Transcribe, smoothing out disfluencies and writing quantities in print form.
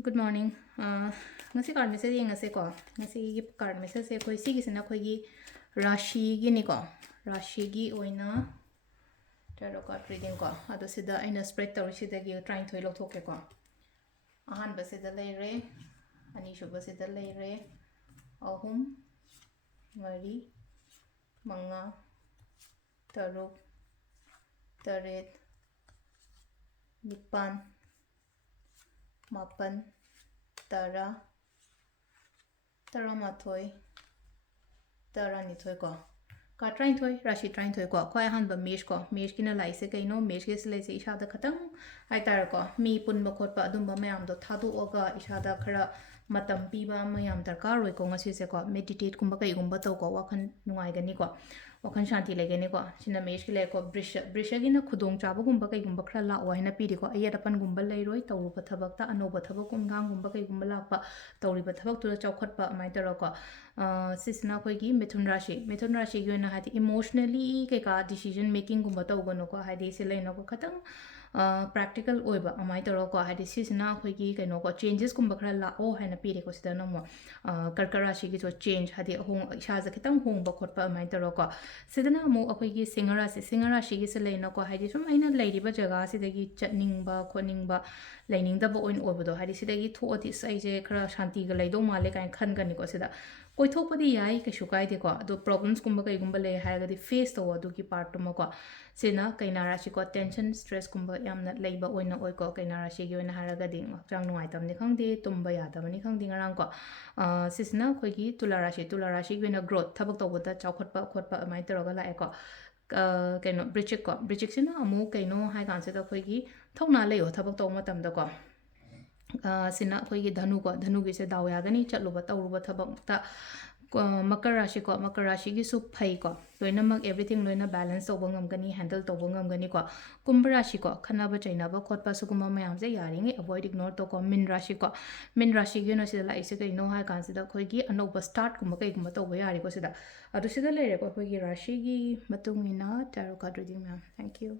Good morning. Ngasi card message yang ngasi ko. Ngasi card message se koi si kisina koi gi Rashi gi ni ko. Rashi gi oina tarot card reading ko. Ado sida aina spread tawri sida gi trying to ilo thoke ko. Ahan ba sida leire. Ani shuba sida leire. Ahum. Mari. Manga. Taruk. Taret. Nipan. Mapan. Tara. Taramathoi. Taranithoi ko. Ka trying thoi Rashi trying thoi ko khoi han ba mesh ko mesh kina lai se kaino mesh ke sele se isha da khatang ai tar ko mi pun ba khot pa adum ba mayam do thadu oga isha da khara matam pi ba mayam darkar roi ko ngasi se ko meditate kumba kai gumba to ko wakhan nungai gani ko wakhan shanti le gani ko sina mesh ki le ko brisha gi na khudong chaba gumba kai gumba khara la wa hina pi ri ko ayat apan gumba lai roi taw ba thabak ta ano ba thabak kum gang gumba kai gumba lak pa tawri ba thabak tu chawkhat pa mai tar ko sisna khoi gi mithun rashi gi na hadi emotionally ke ka decision making gumba taw gano ko hadi se le no ko khatang practical oiba amai taro ko hadi sisna khoi gi kaino ko changes kumba khara la o haina pi ri ko sida no mo karkara shi gi so change hadi hong isha za khitang hong ba khot pa amai taro ko sidana mo akhoi gi singara shi gi se le no ko hadi sum aina leiri ba jaga sida gi chatning ba khoning ba lening da ba oin obodo hadi sida gi tho ati sai je khara shanti ga leido male kai khan gani ko sida koi thok padi yai ke shukai de ko do problems kumba kai gumba le ha ga di face to adu ki part to mo ko sina kaina rashi ko tension stress kumba yamna leiba oina oi ko kaina rashi gi oina haraga ding chang nuai tam ni khangde tumba ya tam ni khangding arang ko sisna khoi gi tula rashi gi na growth thabak to bota chawkhat pa khot pa mai taro ga la ko kaino bridge sina amu kaino hai kan se da khoi gi thongna le yo thabak to ma tam da ko sina khoi gi dhanu gi se daw ya gani chatlu ba tawru ba thabak ta makar rashi gi su phai ko loina mak everything loina balance to bangam gani handle to bangam gani ko kumbh rashi ko khana ba chaina ba khot pa suguma mayam je yaring avoid ignore to ko min rashi gi no sida la ise kai no ha kan sida khoi gi ano ba start kuma kai kuma to ba yari ko sida adu sida le re ko khoi gi rashi gi matung ina tarot card reading ma'am. Thank you.